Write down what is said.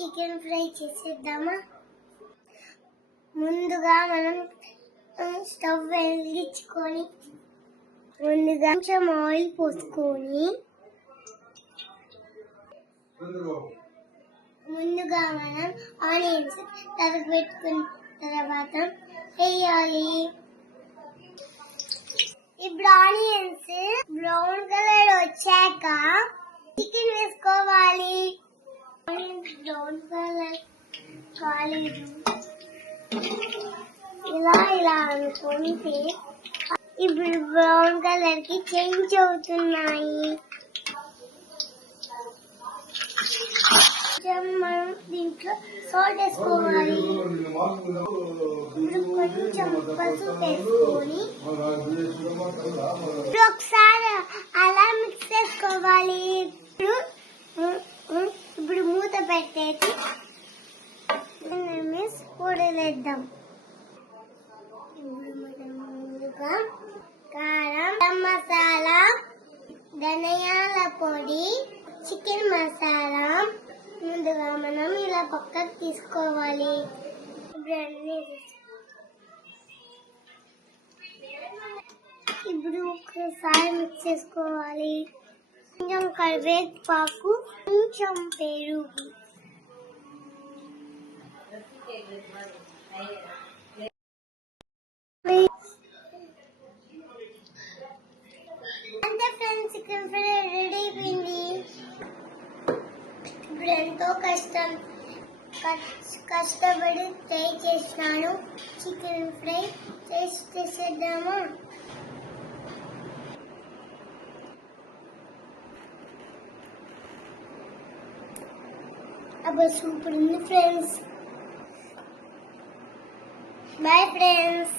Chicken fry చేసేద్దామా? ముందుగా మనం స్టవ్ వెలిగించుకొని ముందుగా కొంచెం ఆయిల్ పోసుకొని ముందుగా మనం ఆనియన్స్ తరిగి పెట్టుకున్న తర్వాత వేయాలి. ఇప్పుడు ఆనియన్స్ బ్రౌన్ కలర్ వచ్చాక చికెన్ వేసుకోవాలి. ఆనియన్స్ బ్రౌన్ కలర్ కాలేదు, ఇలా అనుకుంటే ఇప్పుడు బ్రౌన్ కలర్ కి చేంజ్ అవుతున్నాయి. మనం దీంట్లో సాల్ట్ వేసుకోవాలి. కొంచెం పసుపు వేసుకొని ఒకసారి అలా మిక్స్ చేసుకోవాలి. ఇప్పుడు మూత పెట్టేసి వదిలేద్దాం. ముందుగా కారం, మసాలా, ధనియాల పొడి, చికెన్ మసాలా ముందుగా మనం ఇలా పక్కకు తీసుకోవాలి. ఇప్పుడు ఒకసారి మిక్స్ చేసుకోవాలి. కొంచెం కరివేపాకు, కొంచెం పెరుగు, అంతే ఫ్రెండ్స్, చికెన్ ఫ్రై రెడీ అయిపోయింది. ఇప్పుడు ఎంతో కష్టపడి ట్రై చేసినాను. చికెన్ ఫ్రై చేసేద్దామా? అబ్బా సూపర్ ఉంది ఫ్రెండ్స్. Bye friends.